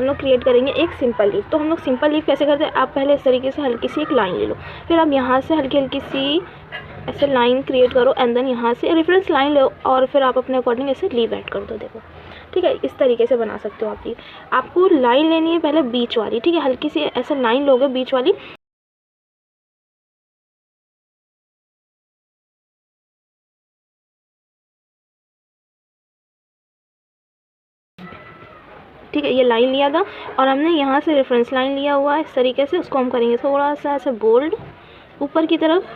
हम लोग क्रिएट करेंगे एक सिंपल लीफ। तो हम लोग सिंपल लीफ कैसे करते हैं, आप पहले इस तरीके से हल्की सी एक लाइन ले लो, फिर आप यहाँ से हल्की हल्की सी ऐसे लाइन क्रिएट करो एंड देन यहाँ से रेफरेंस लाइन लो और फिर आप अपने अकॉर्डिंग ऐसे लीफ ऐड कर दो। देखो ठीक है, इस तरीके से बना सकते हो आप लीफ। आपको लाइन लेनी है पहले बीच वाली, ठीक है, हल्की सी ऐसे लाइन लोगे बीच वाली, ठीक है, ये लाइन लिया था और हमने यहाँ से रेफरेंस लाइन लिया हुआ है इस तरीके से, उसको हम करेंगे थोड़ा सा ऐसे बोल्ड ऊपर की तरफ,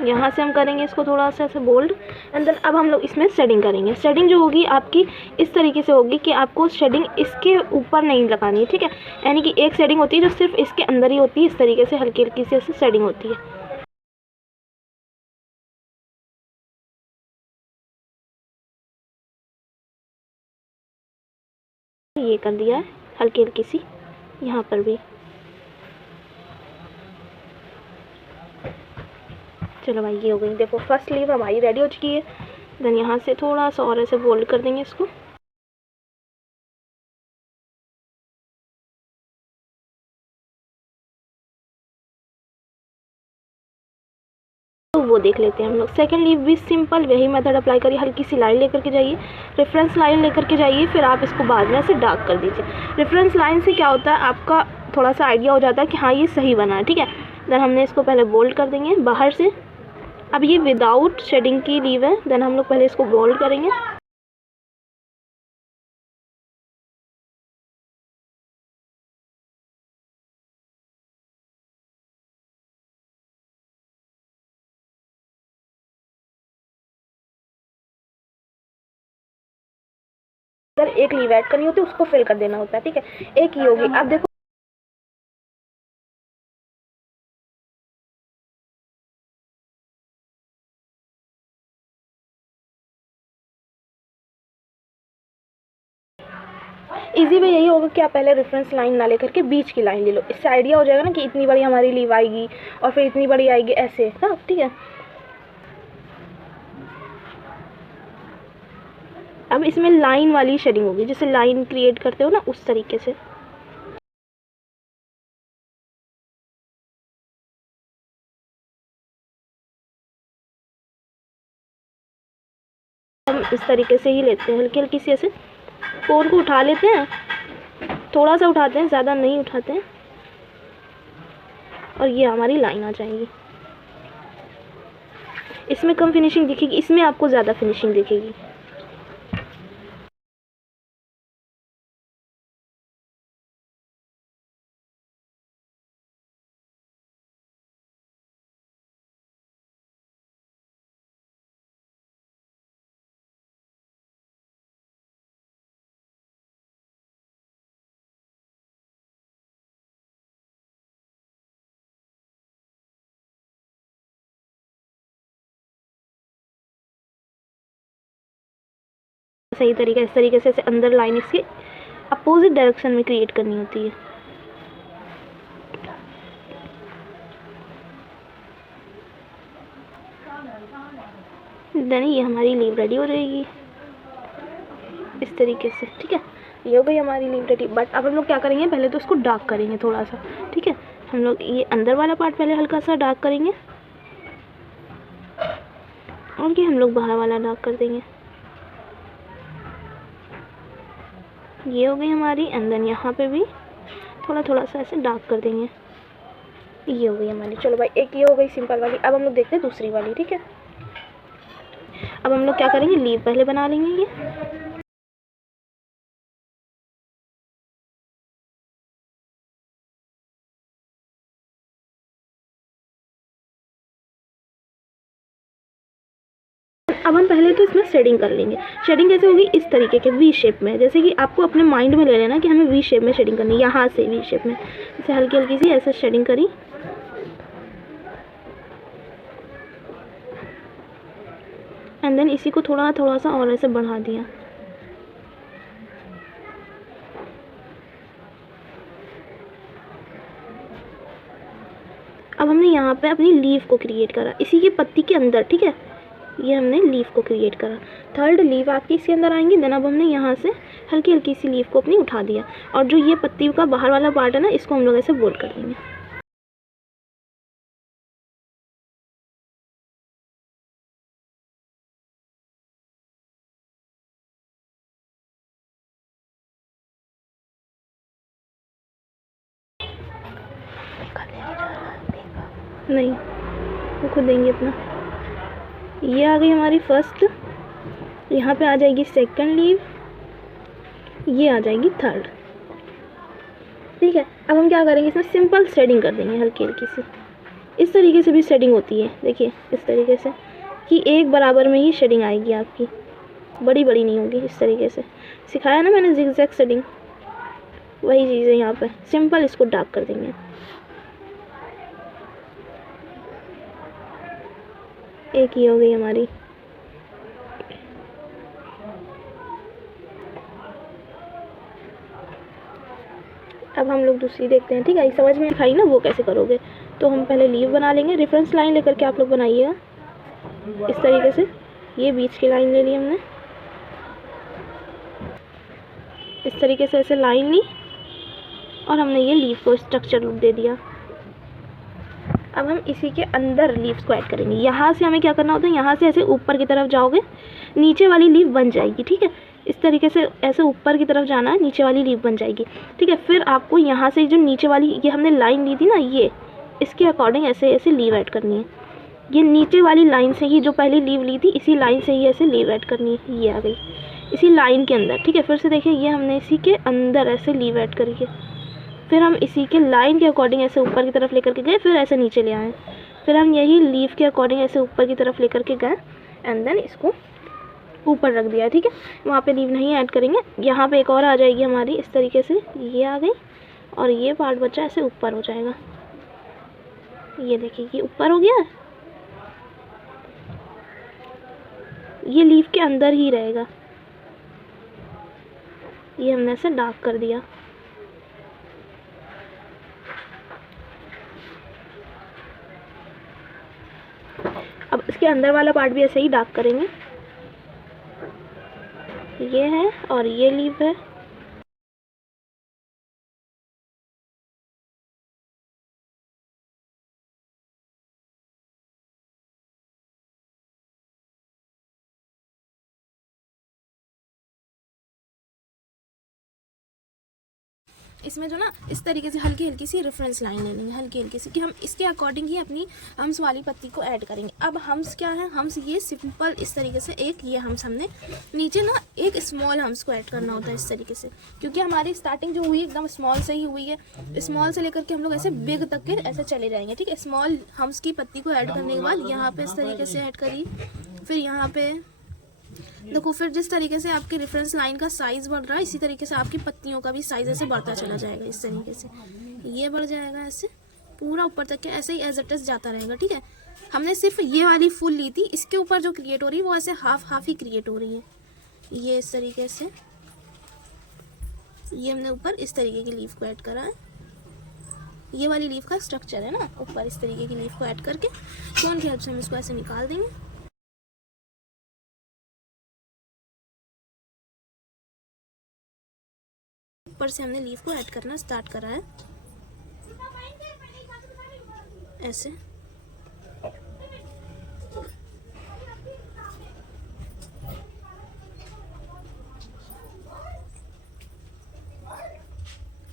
यहाँ से हम करेंगे इसको थोड़ा सा ऐसे बोल्ड एंड देन अब हम लोग इसमें शेडिंग करेंगे। शेडिंग जो होगी आपकी इस तरीके से होगी कि आपको शेडिंग इसके ऊपर नहीं लगानी है, ठीक है, यानी कि एक शेडिंग होती है जो सिर्फ इसके अंदर ही होती है, इस तरीके से हल्की हल्की सी ऐसे शेडिंग होती है। ये कर दिया है हल्की हल्की सी यहाँ पर भी। चलो भाई ये हो गई, देखो फर्स्ट लीफ हमारी रेडी हो चुकी है। देन यहाँ से थोड़ा सा और ऐसे फोल्ड कर देंगे इसको, तो वो देख लेते हैं हम लोग। सेकंड लीफ भी सिंपल वही मेथड अप्लाई करिए, हल्की सी लाइन लेकर के जाइए, रेफरेंस लाइन लेकर के जाइए, फिर आप इसको बाद में से डार्क कर दीजिए। रेफरेंस लाइन से क्या होता है, आपका थोड़ा सा आइडिया हो जाता है कि हाँ ये सही बना है, ठीक है। देन हमने इसको पहले बोल्ड कर देंगे बाहर से। अब ये विदाउट शेडिंग की लीफ है, देन हम लोग पहले इसको बोल्ड करेंगे, अगर एक लीफ ऐड करनी होती है उसको फिल कर देना होता है, ठीक है, एक ही होगी। अब देखो इजी वे यही होगा कि आप पहले रेफरेंस लाइन ना लेकर के बीच की लाइन ले लो, इससे आइडिया हो जाएगा ना कि इतनी बड़ी हमारी लीफ आएगी और फिर इतनी बड़ी आएगी ऐसे, हाँ ठीक है। अब इसमें लाइन वाली शेडिंग होगी, जैसे लाइन क्रिएट करते हो ना उस तरीके से। हम इस तरीके से ही लेते हैं, हल्की हल्की सी ऐसे कोर को उठा लेते हैं, थोड़ा सा उठाते हैं, ज़्यादा नहीं उठाते हैं, और ये हमारी लाइन आ जाएगी। इसमें कम फिनिशिंग दिखेगी, इसमें आपको ज़्यादा फिनिशिंग दिखेगी। सही तरीका इस तरीके से अंदर लाइन इसके अपोजिट डायरेक्शन में क्रिएट करनी होती है। देन ये हमारी लीफ रेडी हो जाएगी इस तरीके से, ठीक है, ये हो गई हमारी लीफ रेडी। बट अब हम लोग क्या करेंगे, पहले तो इसको डार्क करेंगे थोड़ा सा, ठीक है। हम लोग ये अंदर वाला पार्ट पहले हल्का सा डार्क करेंगे और ये हम लोग बाहर वाला डार्क कर देंगे। ये हो गई हमारी, एंड देन यहाँ पे भी थोड़ा थोड़ा सा ऐसे डार्क कर देंगे। ये हो गई हमारी। चलो भाई एक ये हो गई सिंपल वाली। अब हम लोग देखते हैं दूसरी वाली, ठीक है। अब हम लोग क्या करेंगे, लीफ पहले बना लेंगे ये, अब हम पहले तो इसमें शेडिंग कर लेंगे। शेडिंग कैसे होगी, इस तरीके के वी शेप में, जैसे कि आपको अपने माइंड में ले लेना कि हमें वी शेप में शेडिंग करनी है, यहाँ से वी शेप में जैसे हल्की हल्की सी ऐसे शेडिंग करी, एंड देन इसी को थोड़ा थोड़ा सा और ऐसे बढ़ा दिया। अब हमने यहाँ पे अपनी लीफ को क्रिएट करा इसी की पत्ती के अंदर, ठीक है, ये हमने लीफ को क्रिएट करा। थर्ड लीफ आपकी इसके अंदर आएंगी। देन अब हमने यहाँ से हल्की हल्की सी लीफ को अपनी उठा दिया, और जो ये पत्ती का बाहर वाला पार्ट है ना, इसको हम लोग ऐसे बोल्ड कर देंगे। नहीं, वो खुद देंगे अपना। ये आ गई हमारी फर्स्ट, यहाँ पे आ जाएगी सेकंड लीव, ये आ जाएगी थर्ड। ठीक है, अब हम क्या करेंगे, इसमें सिंपल शेडिंग कर देंगे हल्की हल्की सी। इस तरीके से भी शेडिंग होती है, देखिए इस तरीके से कि एक बराबर में ही शेडिंग आएगी आपकी, बड़ी बड़ी नहीं होगी। इस तरीके से सिखाया ना मैंने जिगजैग शेडिंग, वही चीज़ है यहाँ पे। सिंपल इसको डार्क कर देंगे। एक ही हो गई हमारी। अब हम लोग दूसरी देखते हैं। ठीक है, समझ में आई ना वो कैसे करोगे। तो हम पहले लीव बना लेंगे, रेफरेंस लाइन लेकर के आप लोग बनाइएगा इस तरीके से। ये बीच की लाइन ले ली हमने, इस तरीके से ऐसे लाइन ली, और हमने ये लीव को स्ट्रक्चर लुक दे दिया। अब हम इसी के अंदर लीव्स को ऐड करेंगे। यहाँ से हमें क्या करना होता है, यहाँ से ऐसे ऊपर की तरफ जाओगे, नीचे वाली लीव बन जाएगी। ठीक है, इस तरीके से ऐसे ऊपर की तरफ जाना है, नीचे वाली लीव बन जाएगी। ठीक है, फिर आपको यहाँ से जो नीचे वाली ये हमने लाइन ली थी ना, ये इसके अकॉर्डिंग ऐसे ऐसे लीव ऐड करनी है। ये नीचे वाली लाइन से ही जो पहले लीव ली थी, इसी लाइन से ही ऐसे लीव ऐड करनी है। ये आ गई इसी लाइन के अंदर। ठीक है, फिर से देखिए, ये हमने इसी के अंदर ऐसे लीव ऐड करी है। फिर हम इसी के लाइन के अकॉर्डिंग ऐसे ऊपर की तरफ लेकर के गए, फिर ऐसे नीचे ले आए। फिर हम यही लीव के अकॉर्डिंग ऐसे ऊपर की तरफ लेकर के गए, एंड देन इसको ऊपर रख दिया। ठीक है, वहाँ पे लीव नहीं ऐड करेंगे। यहाँ पे एक और आ जाएगी हमारी इस तरीके से, ये आ गई, और ये पार्ट बचा ऐसे ऊपर हो जाएगा। ये देखिए, ये ऊपर हो गया, ये लीव के अंदर ही रहेगा। ये हमने ऐसे डार्क कर दिया। अब इसके अंदर वाला पार्ट भी ऐसे ही डार्क करेंगे। ये है और ये लीव है। इसमें जो ना इस तरीके से हल्की हल्की सी रेफरेंस लाइन ले लेंगे, हल्की हल्की सी, कि हम इसके अकॉर्डिंग ही अपनी हम्स वाली पत्ती को ऐड करेंगे। अब हम्स क्या है, हम्स ये सिंपल इस तरीके से एक ये हम्स हमने नीचे ना एक स्मॉल हम्स को ऐड करना होता है इस तरीके से, क्योंकि हमारी स्टार्टिंग जो हुई एकदम स्मॉल से ही हुई है। स्मॉल से लेकर के हम लोग ऐसे बिग तक के ऐसे चले जाएंगे। ठीक है, स्मॉल हम्स की पत्ती को ऐड करने के बाद यहाँ पे इस तरीके से ऐड करी, फिर यहाँ पे देखो, फिर जिस तरीके से आपके रेफरेंस लाइन का साइज बढ़ रहा है, इसी तरीके से आपकी पत्तियों का भी साइज ऐसे बढ़ता चला जाएगा। इस तरीके से ये बढ़ जाएगा ऐसे पूरा ऊपर तक के, ऐसे ही एज इट इज जाता रहेगा। ठीक है, हमने सिर्फ ये वाली फुल ली थी, इसके ऊपर जो क्रिएट हो रही है वो ऐसे हाफ हाफ ही क्रिएट हो रही है। ये इस तरीके से ये हमने ऊपर इस तरीके की लीफ को ऐड करा है। ये वाली लीफ का स्ट्रक्चर है ना, ऊपर इस तरीके की लीफ को ऐड करके फोन की हेल्प से हम इसको ऐसे निकाल देंगे। ऊपर से हमने लीफ को ऐड करना स्टार्ट करा है ऐसे।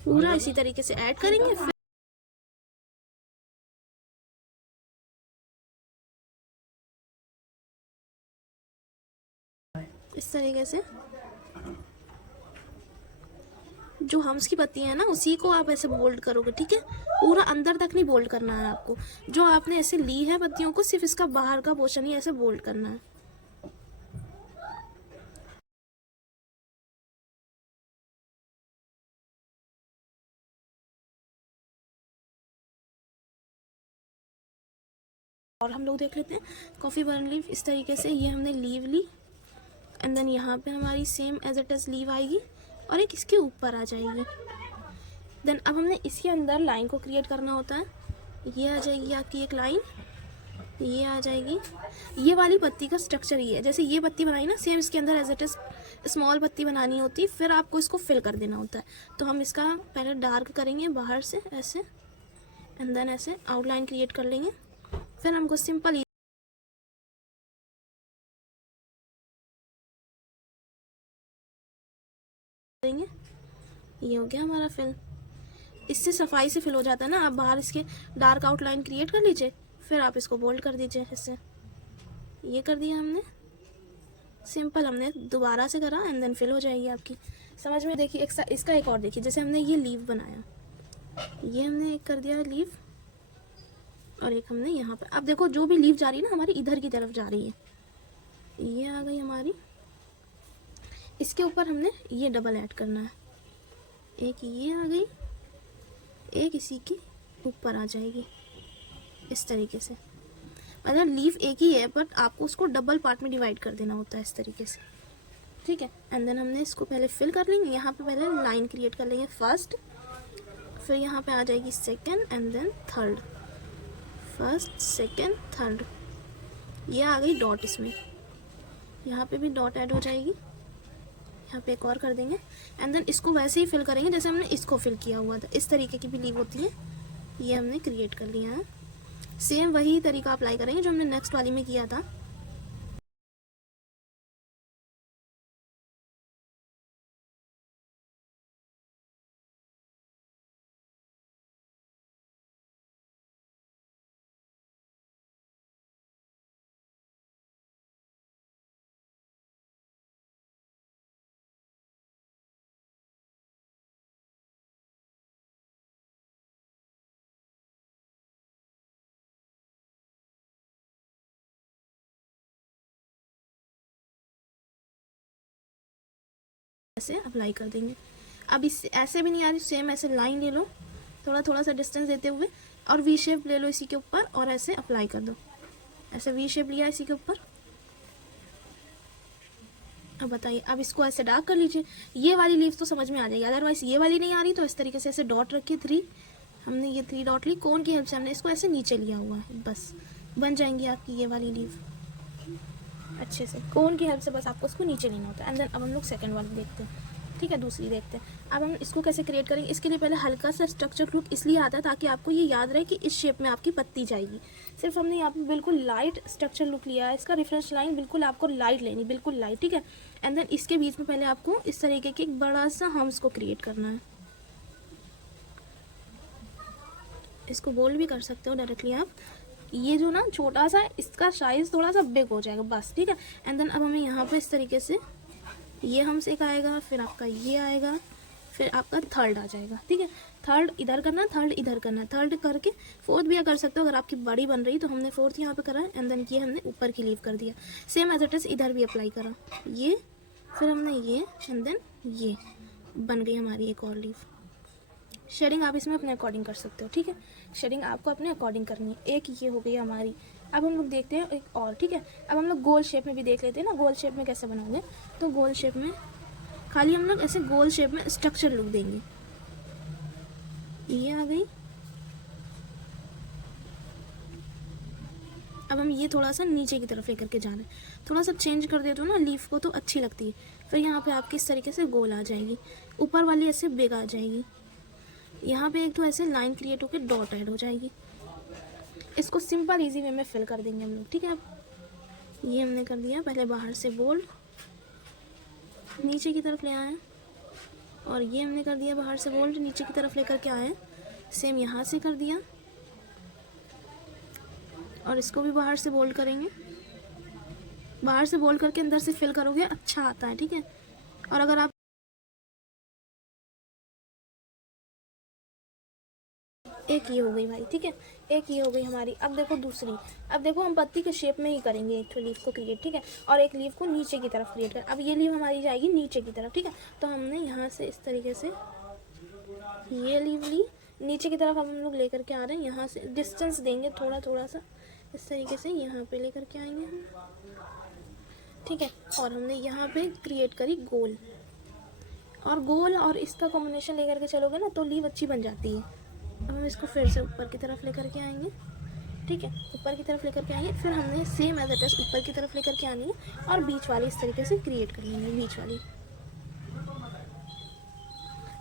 पूरा इसी तरीके से ऐड करेंगे। फिर इस तरीके से जो हम्स की पत्ती है ना, उसी को आप ऐसे बोल्ड करोगे। ठीक है, पूरा अंदर तक नहीं बोल्ड करना है आपको। जो आपने ऐसे ली है पत्तियों को, सिर्फ इसका बाहर का पोर्शन ही ऐसे बोल्ड करना है। और हम लोग देख लेते हैं कॉफ़ी बर्न लीफ। इस तरीके से ये हमने लीव ली, एंड देन यहाँ पे हमारी same as it is leave आएगी, और एक इसके ऊपर आ जाएगी। देन अब हमने इसके अंदर लाइन को क्रिएट करना होता है। ये आ जाएगी आपकी एक लाइन, ये आ जाएगी। ये वाली पत्ती का स्ट्रक्चर ये है, जैसे ये पत्ती बनाई ना, सेम इसके अंदर एज इट इज़ स्मॉल पत्ती बनानी होती, फिर आपको इसको फिल कर देना होता है। तो हम इसका पहले डार्क करेंगे बाहर से ऐसे, एंड देन ऐसे आउटलाइन क्रिएट कर लेंगे। फिर हमको सिंपल देंगे। ये हो गया हमारा फिल। इससे सफाई से फिल हो जाता है ना। आप बाहर इसके डार्क आउटलाइन क्रिएट कर लीजिए, फिर आप इसको बोल्ड कर दीजिए इससे। ये कर दिया हमने, सिंपल हमने दोबारा से करा, एंड देन फिल हो जाएगी आपकी। समझ में? देखिए इसका एक और देखिए, जैसे हमने ये लीव बनाया, ये हमने एक कर दिया लीव, और एक हमने यहाँ पर। अब देखो जो भी लीव जा रही है ना हमारी इधर की तरफ जा रही है, ये आ गई हमारी। इसके ऊपर हमने ये डबल ऐड करना है, एक ये आ गई, एक इसी के ऊपर आ जाएगी इस तरीके से। मतलब लीफ एक ही है बट आपको उसको डबल पार्ट में डिवाइड कर देना होता है इस तरीके से, ठीक है। एंड देन हमने इसको पहले फिल कर लेंगे। यहाँ पे पहले लाइन क्रिएट कर लेंगे फर्स्ट, फिर यहाँ पे आ जाएगी second, and then third. First second third, ये आ गई डॉट इसमें। यहाँ पे भी डॉट ऐड हो जाएगी, यहाँ पे एक और कर देंगे। एंड देन इसको वैसे ही फिल करेंगे जैसे हमने इसको फिल किया हुआ था। इस तरीके की भी लीव होती है, ये हमने क्रिएट कर लिया है। सेम वही तरीका अप्लाई करेंगे जो हमने नेक्स्ट वाली में किया था। ऐसे अप्लाई कर देंगे। अब इस ऐसे भी नहीं आ रही, सेम ऐसे लाइन ले लो, थोड़ा थोड़ा सा डिस्टेंस देते हुए, और वी शेप ले लो इसी के ऊपर, और ऐसे अप्लाई कर दो। ऐसे वी शेप लिया इसी के ऊपर। अब बताइए, अब इसको ऐसे डार्क कर लीजिए। ये वाली लीव तो समझ में आ जाएगी, अदरवाइज ये वाली नहीं आ रही तो इस तरीके से ऐसे डॉट रखिए 3। हमने ये 3 डॉट ली, कोन की हेल्प से हमने इसको ऐसे नीचे लिया हुआ है, बस बन जाएंगी आपकी ये वाली लीव अच्छे से। कोन की हेल्प से बस आपको उसको नीचे लेना होता है। एंड देन अब हम लोग सेकंड वाली देखते हैं, ठीक है, दूसरी देखते हैं। अब हम इसको कैसे क्रिएट करेंगे, इसके लिए पहले हल्का सा स्ट्रक्चर लुक इसलिए आता है ताकि आपको ये याद रहे कि इस शेप में आपकी पत्ती जाएगी। सिर्फ हमने यहाँ पे बिल्कुल लाइट स्ट्रक्चर लुक लिया है। इसका रेफरेंस लाइन बिल्कुल आपको लाइट लेनी, बिल्कुल लाइट, ठीक है। एंड देन इसके बीच में पहले आपको इस तरीके के एक बड़ा सा हम्स को क्रिएट करना है। इसको बोल्ड भी कर सकते हो डायरेक्टली आप। ये जो ना छोटा सा, इसका साइज थोड़ा सा बिग हो जाएगा बस, ठीक है। एंड देन अब हमें यहाँ पे इस तरीके से ये हमसे एक आएगा, फिर आपका ये आएगा, फिर आपका थर्ड आ जाएगा, ठीक है। थर्ड इधर करना, थर्ड इधर करना, थर्ड करके फोर्थ भी कर सकते हो अगर आपकी बड़ी बन रही तो। हमने फोर्थ यहाँ पे करा है, एंड देन ये हमने ऊपर की लीव कर दिया। सेम एज इट इज इधर भी अप्लाई करा, ये, फिर हमने ये, एंड देन ये बन गई हमारी एक और लीव। शेडिंग आप इसमें अपने अकॉर्डिंग कर सकते हो, ठीक है। शेडिंग आपको अपने अकॉर्डिंग करनी है। एक ये हो गई हमारी। अब हम लोग देखते हैं एक और, ठीक है। अब हम लोग गोल शेप में भी देख लेते हैं ना, गोल शेप में कैसे बनाओगे। तो गोल शेप में खाली हम लोग ऐसे गोल शेप में स्ट्रक्चर लुक देंगे। ये आ गई। अब हम ये थोड़ा सा नीचे की तरफ लेकर के जाना है, थोड़ा सा चेंज कर देते हो ना लीफ को तो अच्छी लगती है। फिर यहाँ पे आपकी इस तरीके से गोल आ जाएगी, ऊपर वाली ऐसे बिग आ जाएगी। यहाँ पे एक तो ऐसे लाइन क्रिएट होकर डॉट ऐड हो जाएगी। इसको सिंपल इजी वे में फिल कर देंगे हम लोग, ठीक है। अब ये हमने कर दिया, पहले बाहर से बोल्ड नीचे की तरफ ले आए, और ये हमने कर दिया बाहर से बोल्ड नीचे की तरफ लेकर के आए। सेम यहाँ से कर दिया, और इसको भी बाहर से बोल्ड करेंगे। बाहर से बोल्ड करके अंदर से फिल करोगे अच्छा आता है, ठीक है। और अगर आप एक ये हो गई भाई, ठीक है, एक ये हो गई हमारी। अब देखो दूसरी, अब देखो हम पत्ती के शेप में ही करेंगे एक लीफ को क्रिएट, ठीक है, और एक लीफ को नीचे की तरफ क्रिएट कर। अब ये लीफ हमारी जाएगी नीचे की तरफ, ठीक है। तो हमने यहाँ से इस तरीके से ये लीफ ली, नीचे की तरफ हम लोग लेकर के आ रहे हैं। यहाँ से डिस्टेंस देंगे थोड़ा थोड़ा सा, इस तरीके से यहाँ पे लेकर के आएंगे हम, ठीक है। और हमने यहाँ पे क्रिएट करी गोल, और गोल और इसका कॉम्बिनेशन लेकर के चलोगे ना तो लीफ अच्छी बन जाती है। अब हम इसको फिर से ऊपर की तरफ लेकर के आएंगे, ठीक है, ऊपर की तरफ लेकर के आएंगे, फिर हमने सेम एज इट इज ऊपर की तरफ लेकर के आनी है और बीच वाली इस तरीके से क्रिएट कर लेंगे, बीच वाली।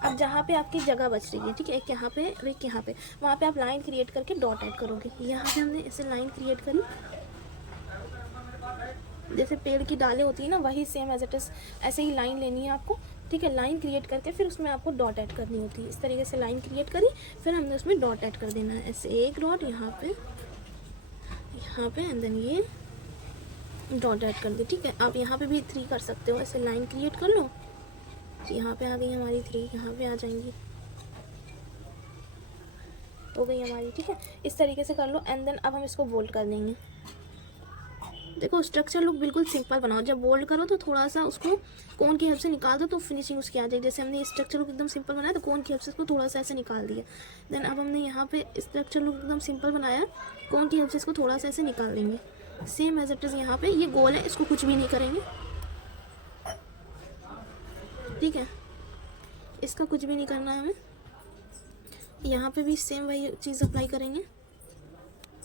अब जहाँ पे आपकी जगह बच रही है, ठीक है, एक यहाँ पे और एक यहाँ पे, वहाँ पे आप लाइन क्रिएट करके डॉट ऐड करोगे। यहाँ पे हमने इसे लाइन क्रिएट करी, जैसे पेड़ की डालें होती है ना, वही सेम एज इट इज ऐसे ही लाइन लेनी है आपको, ठीक है। लाइन क्रिएट करके फिर उसमें आपको डॉट ऐड करनी होती है। इस तरीके से लाइन क्रिएट करी, फिर हमने उसमें डॉट ऐड कर देना है, ऐसे एक डॉट यहाँ पे एंड देन ये डॉट ऐड कर दी, ठीक है। आप यहाँ पे भी 3 कर सकते हो, ऐसे लाइन क्रिएट कर लो, यहाँ पे आ गई हमारी 3, यहाँ पे आ जाएंगी, हो गई हमारी, ठीक है। इस तरीके से कर लो एंड देन अब हम इसको बोल्ड कर देंगे। देखो स्ट्रक्चर लुक बिल्कुल सिंपल बनाओ, जब बोल्ड करो तो थोड़ा सा उसको कोन की हेल्प से निकाल दो तो फिनिशिंग उसकी आ जाएगी। जैसे हमने स्ट्रक्चर लुक एकदम सिंपल बनाया तो कोन की हेल्प से इसको थोड़ा सा ऐसे निकाल दिया। देन अब हमने यहाँ पे स्ट्रक्चर लुक एकदम सिंपल बनाया, कोन की हेल्प से इसको थोड़ा सा ऐसे निकाल देंगे, सेम एज इट इज। यहाँ पे ये गोल है, इसको कुछ भी नहीं करेंगे, ठीक है, इसका कुछ भी नहीं करना है हमें। यहाँ पे भी सेम वही चीज़ अप्लाई करेंगे,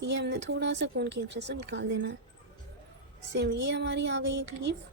ये हमने थोड़ा सा कोन की हेल्प से निकाल देना है, सेम ये हमारी आ गई एक लीफ।